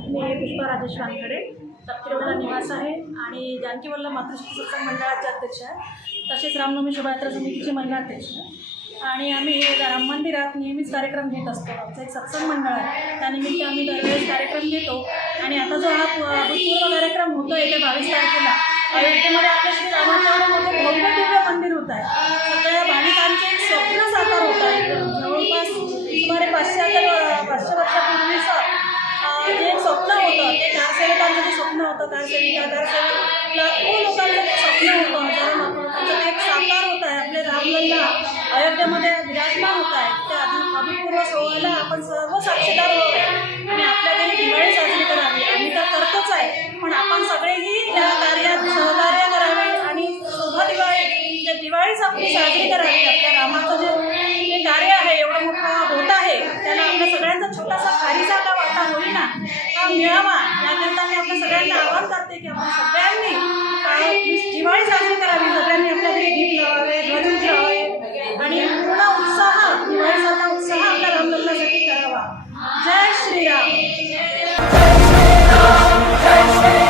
प्रतिभा राजेश वानखडे तपकिरोडला निवास आहे आणि जानकी वल्लभ मातृशक्ती सत्संग मंडळाचे अध्यक्ष आहे. तसेच रामनवमी शोभायात्रा समितीची महिला अध्यक्ष आहे. आणि आम्ही राम मंदिरात नेहमीच कार्यक्रम घेत असतो. आमचं एक सत्संग मंडळ आहे. त्यानिमित्त आम्ही दरवेळेस कार्यक्रम घेतो. आणि आता जो हा प- कार्यक्रम होतो येत्या बावीस तारखेला अयोध्येमध्ये आपल्या श्री रामाचं मोठं भव्य दिव्य मंदिर होत आहे. सगळ्या भाविकांचे एक स्वप्न साकार होत आहे. जवळपास सुमारे पाचशे आता पाचशे वर्ष सेवकांचं जे स्वप्न होतं कारसेविका कारसेवक लाखो लोकांचं ते स्वप्न होतं हजारो लोकांचं ते एक साकार होत आहे आपले रामलल्ला अयोध्येमध्ये विराजमान होत आहे. त्या अभि- अभिपूर्व सोहळ्याला आपण सर्व साक्षीदार आहोत. आणि आपल्याकडे दिवाळी साजरी करावी. आम्ही तर करतोच आहे. पण आपण सगळेही त्या कार्यात सहकार्य करावे आणि शुभ दिवाळी म्हणजे दिवाळीच आपली साजरी करावी. आपल्या रामाचं जे कार्य आहे एवढं मोठा होत आहे त्याला आपल्या सगळ्यांचा छोटासा खारीचा का वाटा होईना. हा मिळावा. याकरता मी आपल्या सगळ्यांना आवाहन करते की आपण सगळ्यांनी अं, दिवाळी साजरी करावी सगळ्यांनी आपल्या घरी दीप लावावे ध्वज लावावे. आणि पूर्ण उत्साह दिवाळीसारखा उत्साह आपल्या रामलल्लासाठी करावा. जय श्रीराम. जय